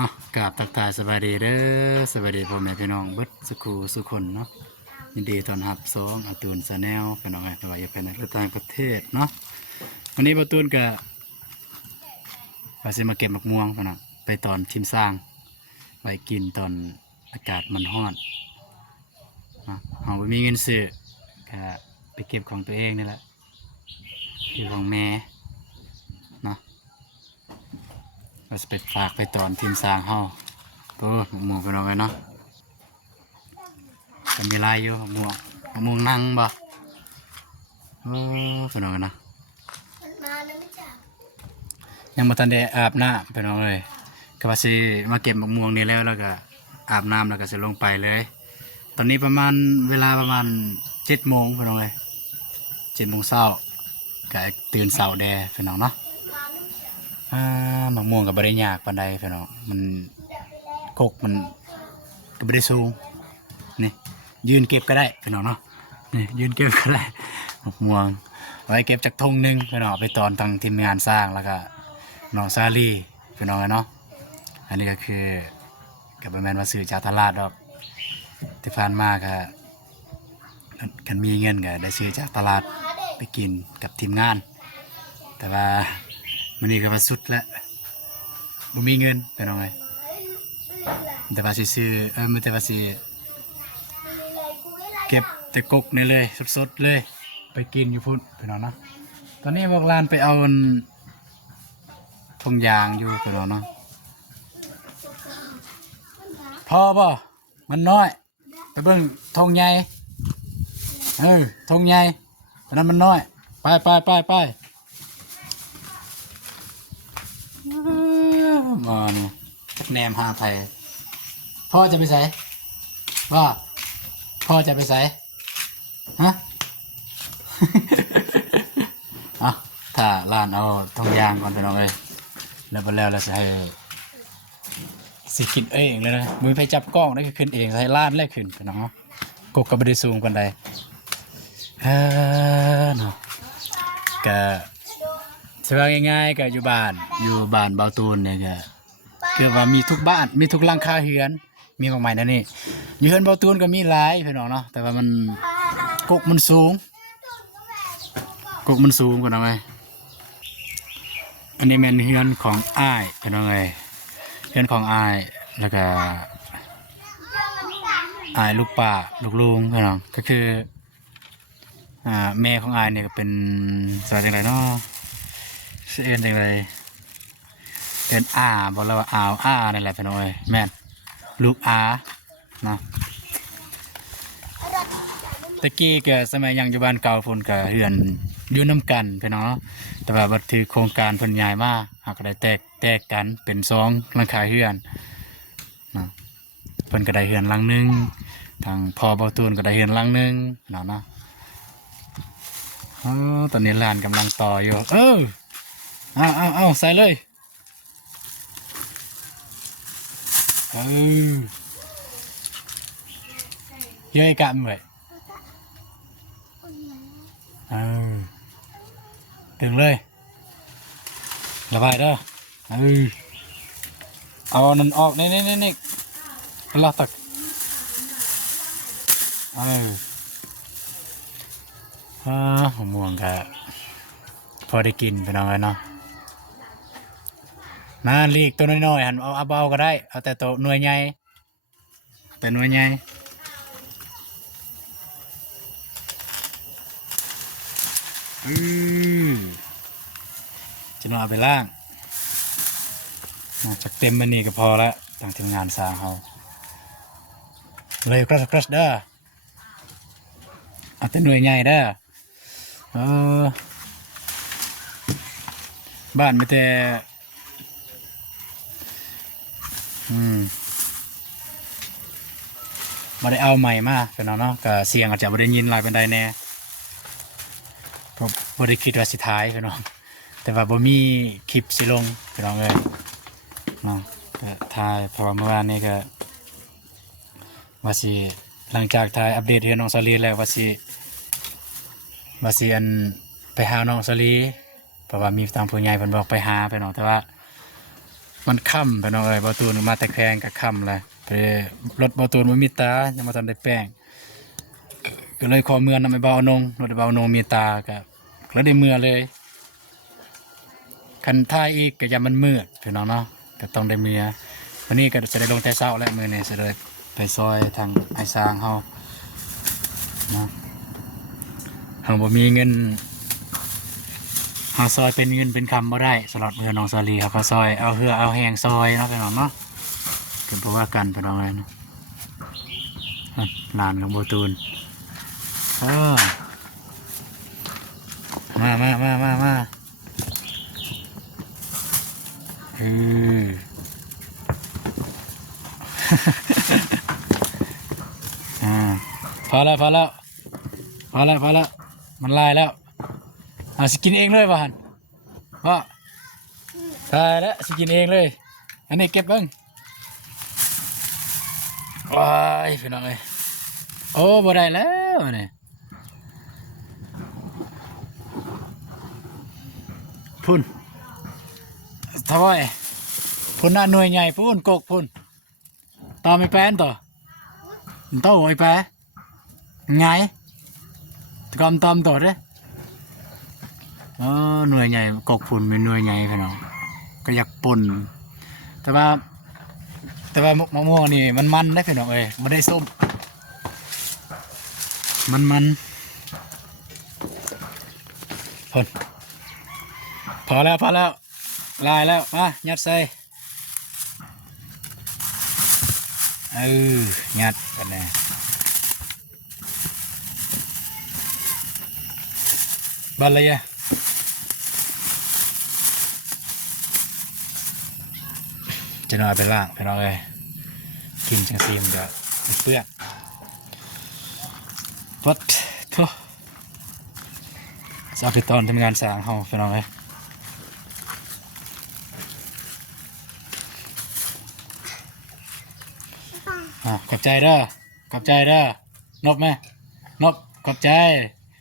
อ่ะกราบทักทายสวัสดีเด้อสวัสดีพ่อแม่พี่น้องเบิดสุขูสุคนเนาะยินดีต้อนรับสองอาตูนชาแนลพี่น้องไงแต่ว่าอย่าเป็นในต่างประเทศเนาะวันนี้อาตูนก็ว่าสิมาเก็บมะม่วงพี่น้องไปตอนทิมสร้างไปกินตอนอากาศมันร้อนเนาะเราบ่มีเงินซื้อก็ไปเก็บของตัวเองนี่แหละเก็บของแม่เนาะเราจะไปฝากไปตอนทิมสร้างเฮาโอ้หมูพี่น้องไงเนาะก็มีลายอยู่มะม่วงนั่งบ่โอ้พี่น้องไงเนาะยังมาทันได้อาบน้ำพี่น้องเลยก็ว่าสิมาเก็บมะม่วงนี่แล้วก็อาบน้ำแล้วก็จะลงไปเลย ตอนนี้ประมาณเวลาประมาณ7 โมงพี่น้องเลย7 โมงเช้าก็ตื่นเช้าแดพี่น้องเนาะมะม่วงกับบริยากปานใดพี่น้องมันกกมันก็บริสูงนี่ยืนเก็บก็ได้พี่น้องเนาะนี่ยืนเก็บก็ได้มะม่วงไว้เก็บจากทงหนึ่งพี่น้องไปตอนทางทีมงานสร้างแล้วก็น้องซาลีพี่น้องเนาะอันนี้ก็คือกับแมนมาซื้อจากตลาดดอกที่ผ่านมาก็กันมีเงินก็ได้ซื้อจากตลาดไปกินกับทีมงานแต่ว่ามันนี่ก็ว่าสุดแล้วบ่มีเงินพี่น้องเลยแต่ว่าสิซื้อไม่แต่ว่าสิเก็บแต่กกนี่เลยสดๆเลยไปกินอยู่พุ่นพี่น้องเนาะตอนนี้พวกร้านไปเอาทงยางอยู่พี่น้องเนาะพอป่ะมันน้อยไปเบิ่งทงใหญ่ทงใหญ่อันนั้นมันน้อยไปมาเนี่ยแนมหาไผ่พ่อจะไปใส่ว่าพ่อจะไปใส่ฮะ อ่ะถ้าร้านเอาทงยางก่อนไปน้องเอ้ยแล้วไปแล้วเราจะให้สิกินเองเลยนะมือไปจับกล้องได้ขึ้นเองให้ล้านแรกขึ้นไปน้องกกกับบริสูงกันใดเนาะก็สบายง่ายๆก็อยู่บ้านเบาตูนเนี่ยก็คือว่ามีทุกบ้านมีทุกหลังคาเฮือนมีมากมายนั่นนี่อยู่เฮือนเบาตูนก็มีหลายพี่น้องเนาะแต่ว่ามันกกมันสูงกันเอาไงอันนี้เป็นเฮือนของอ้ายกันเอาไงเฮือนของอ้ายแล้วก็อ้ายลูกป้าลูกลุงพี่น้องก็คือแม่ของอ้ายเนี่ยก็เป็นสายจังไรเนาะเอ็นจังไรเอ็นบอกเราว่านั่นแหละพี่น้องแม่นลูกเนาะตะกี้ก็สมัยยังอยู่บ้านเก่าฝนก็เฮือนอยู่น้ำกันพี่น้องแต่ว่าบัดถือโครงการเพิ่นย้ายมาก็ได้แตกกันเป็น2หลังคาเฮือนเนาะเพิ่นก็ได้เฮือนหลังนึงทางพ่อเบาตูนก็ได้เฮือนหลังนึงเนาะตอนนี้ลานกำลังต่ออยู่เอาใส่เลยเยอะกันเลยถึงเลยระบายเด้อเอานั่นออกนี่ลาตักม่วงก็พอได้กินไปน้องเลยเนาะน่าลีกตัวน้อยๆหันเอาเบาก็ได้เอาแต่ตัวหน่วยใหญ่จะนอนเอาไปล่างจากเต็มมันนี่ก็พอแล้วทางทีมงานสร้างเขาเลยครัชเด้อเอาแต่หน่วยใหญ่เด้อบ้านไม่แต่มาได้เอาใหม่มาเป็นเนาะก็เสียงอาจจะไม่ได้ยินลายเป็นใดแน่ผมไม่ได้คิดว่าสิท้ายเป็นน้องแต่ว่าบ่มีคลิปสิลงเป็นน้องเลยเนาะถ่ายเพราะว่าเมื่อวานนี้ก็ว่าสิหลังจากถ่ายอัปเดตเรื่องน้องซาลีแล้วว่าสิอันไปหาน้องซาลีเพราะว่ามีทางผู้ใหญ่เพิ่นบอกไปหาไปน้องแต่ว่า มันค่ำพี่น้องเอ้ยบ่ตูนมาแต่แข้งก็ค่ำเลยไปรถบ่ตูนบ่มีตายังบ่ทันได้แป้งก็เลยขอเมือนำไปเบาอนงรถเบาอนงมีตาก็แล้วได้เมือเลยคันท้ายอีกก็อย่ามันมืดพี่น้องเนาะก็ต้องได้เมือวันนี้ก็จะได้ลงแต่เช้าแล้วมื้อนี้สิได้ไปซอยทางไอ้สร้างเฮาเนาะเฮาบ่มีเงินเฮาซอยเป็นเงินเป็นคำบ่ได้สำหรับเพื่อนน้องซาลีครับก็ซอยเอาเหือเอาแหงซอยเนาะพี่น้องเนาะเป็นเพราะว่ากันพี่น้องเลยเนาะลานของโบตูนมาเออ อ่าพอแล้วมันลายแล้วสิกินเองเลยป่ะฮันพ่อตายแล้วสิกินเองเลยอันนี้เก็บเบ้างว้ายพี่น้องเอ้ยโอ้บ่ได้แล้วนี่พุ่นทำไมพุ่นน่าหน่วยใหญ่พุ่นกกพุ่นต่อไม่แป้นต่อโต้ไอ้แป้ไงกอมตอมต่อเด้หน่วยใหญ่กกพุ่นเป็นหน่วยใหญ่พี่น้องก็อยากป่นแต่ว่ามะม่วงนี่มันได้พี่น้องเอ้ยไม่ได้ส้มมันพอแล้วลายแล้วมายัดใส่ยัดกันแน่บัลเลยอะจะนอนไปล่างพี่น้องเอ้ยกินจังซีมจะเปื้อนปัดทุจะเอาไปตอนทำงานสางเขาพี่น้องเอ้ยขอบใจเด้อนบไหมนบขอบใจ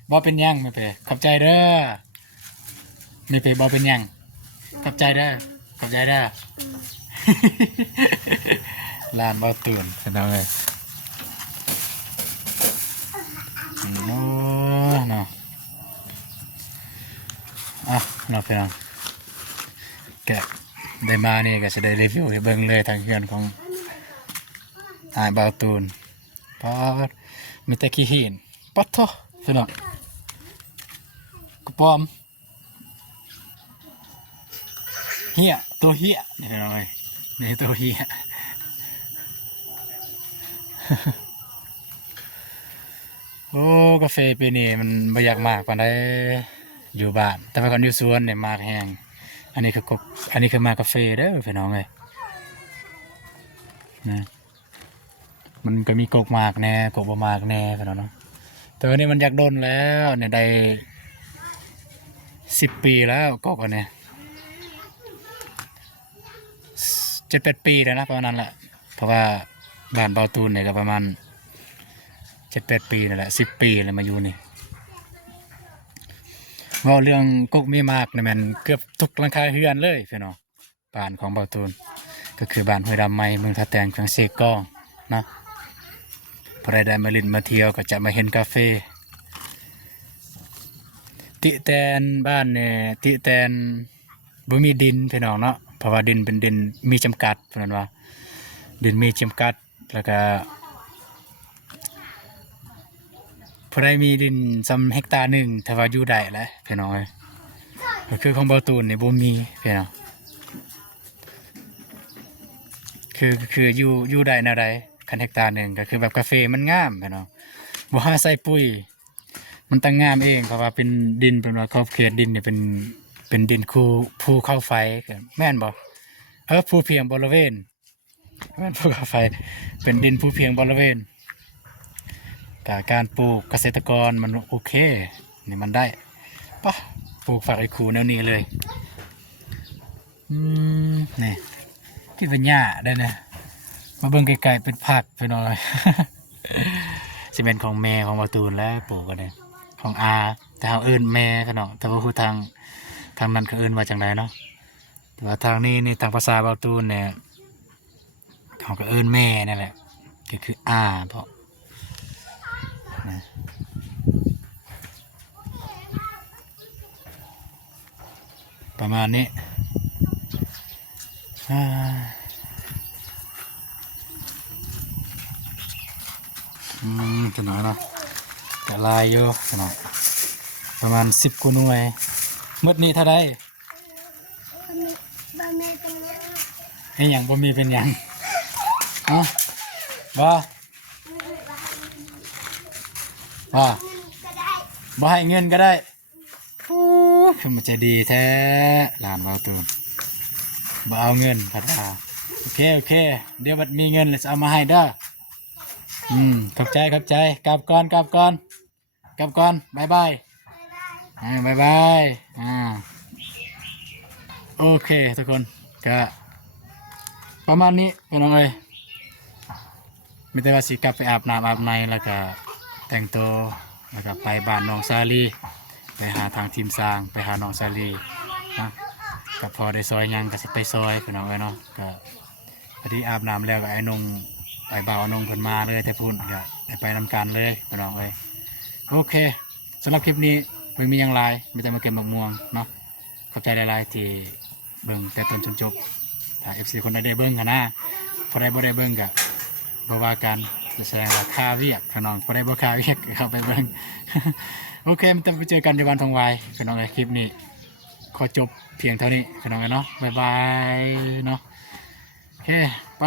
บอเป็นยังไม่เปขอบใจเด้อไม่เปบอเป็นยังขอบใจเด้อ ลานบอตื่นพี่น้องเอ้ยโอ้เนาะเนาะพี่น้องแกได้มานี่ก็จะได้รีวิวให้เบิ่งเลยทางเฮือนของบาวตูนป๊อดมีแต่ขี้หินป๊อดโถพี่น้องกระป๋อมเหี้ยตัวเหี้ยนี่พี่น้องเอ้ยนี่ตัวเหี้ย โอ้กาแฟปีนี้มันไม่อยากมากปานใดอยู่บ้านแต่ว่าก่อนอยู่สวนเนี่ยมากแห้งอันนี้คือมากาแฟเด้อพี่น้องเลยนะมันก็มีกกมากแน่กกบ่มากแน่พี่น้องเนาะแต่วันนี้มันอยากโดนแล้วเนี่ยได้10 ปีแล้วกกอันเนี้ย7-8 ปีแล้วนะประมาณนั้นแหละเพราะว่าบ้านเบาตูนเนี่ยก็ประมาณ7-8 ปีนั่นแหละ10 ปีเลยมาอยู่นี่ว่าเรื่องกกมีมากเนี่ยมันเกือบทุกหลังคาเรือนเลยพี่น้องบ้านของเบาตูนก็คือบ้านห้วยดำไม้เมืองท่าแตงเชียงเซกองนะพอได้มาลินมาเที่ยวก็จะมาเห็นคาเฟ่ติแตนบ้านเนี่ยติแตนบ่มีดินพี่น้องเนาะเพราะว่าดินเป็นดินมีจำกัดเพราะนั้นว่าดินมีจำกัดแล้วก็พอได้มีดิน3 เฮกตาร์หนึ่งถ้าว่าอยู่ได้แหละพี่น้องก็คือของเบาตูนเนี่ยบ่มีพี่น้องคืออยู่ได้แนวใดคันเฮกตาร์หนึ่งก็คือแบบกาแฟมันงามพี่น้องบ่หาใส่ปุ๋ยมันตั้งงามเองเพราะว่าเป็นดินเป็นว่าขอบเขตดินเนี่ยเป็นดินภูเข้าไฟแม่นบ่ภูเพียงบริเวณแม่นภูเข้าไฟเป็นดินภูเพียงบริเวณการปลูกเกษตรกรมันโอเคนี่มันได้ปะปลูกฝากไอ้คูแนวนี้เลยนี่คิดเป็นหญ้าได้นะมาเบิ่งไกลๆเป็นผักไปหน่อยซีเมนต์ของแม่ของประตูนแล้วปลูกกันเนี่ยของอาแต่เอาเอิญแม่กันเนาะแต่ว่าคือทางนั้นเขาเอิญว่าจังไรเนาะ แต่ว่าทางนี้ในทางภาษาเบาตูนเนี่ยเขาก็เอิ้นแม่นั่นแหละก็คืออาเพราะนะประมาณนี้อ่าจะหน่อยเนาะจะลายอยู่จะหน่อยประมาณ10 กว่าหน่วยมืดนี้ถ้าได้ไอ้หยังบ่มีเป็นหยังเนาะบ่บ่ให้เงินก็ได้โอ้ยมันจะดีแท้หลานเราตูนบ่เอาเงินพัดาโอเคเดี๋ยวบัดมีเงินเลยจะเอามาให้เด้อขอบใจกลับก่อนบ๊ายบายบ๊ายบายโอเคทุกคนก็ประมาณนี้เป็นยังไงมีแต่ว่าสิกลับไปอาบน้ำอาบในแล้วก็แต่งตัวแล้วก็ไปบ้านน้องซาลีไปหาทางทีมสร้างไปหาน้องซาลีนะก็พอได้ซอยยังก็สิไปซอยพี่น้องเนาะก็พอดีอาบน้ำแล้วก็ไอ้นงไปบ่าวอนงเพิ่นมาเลยแต่พูดก็ไปนำกันเลยพี่น้องโอเคสำหรับคลิปนี้ไม่มีหยังไรมีแต่มาเก็บมะม่วงเนาะขอบใจหลายๆที่เบิ่งแต่ต้นจนจบถ้า FC คนใดได้เบิ่งกันนะพอได้บ่ได้เบิ่งก็บ่ว่ากันจะแสดงว่าค่าเวียกพี่น้องพอได้บ่ค่าเวียกก็เข้าไปเบิ่ง โอเคมันจะไปเจอกันในวันทองวายพี่น้องคลิปนี้ขอจบเพียงเท่านี้พี่น้องเนาะบ๊ายบายเนาะโอเคไป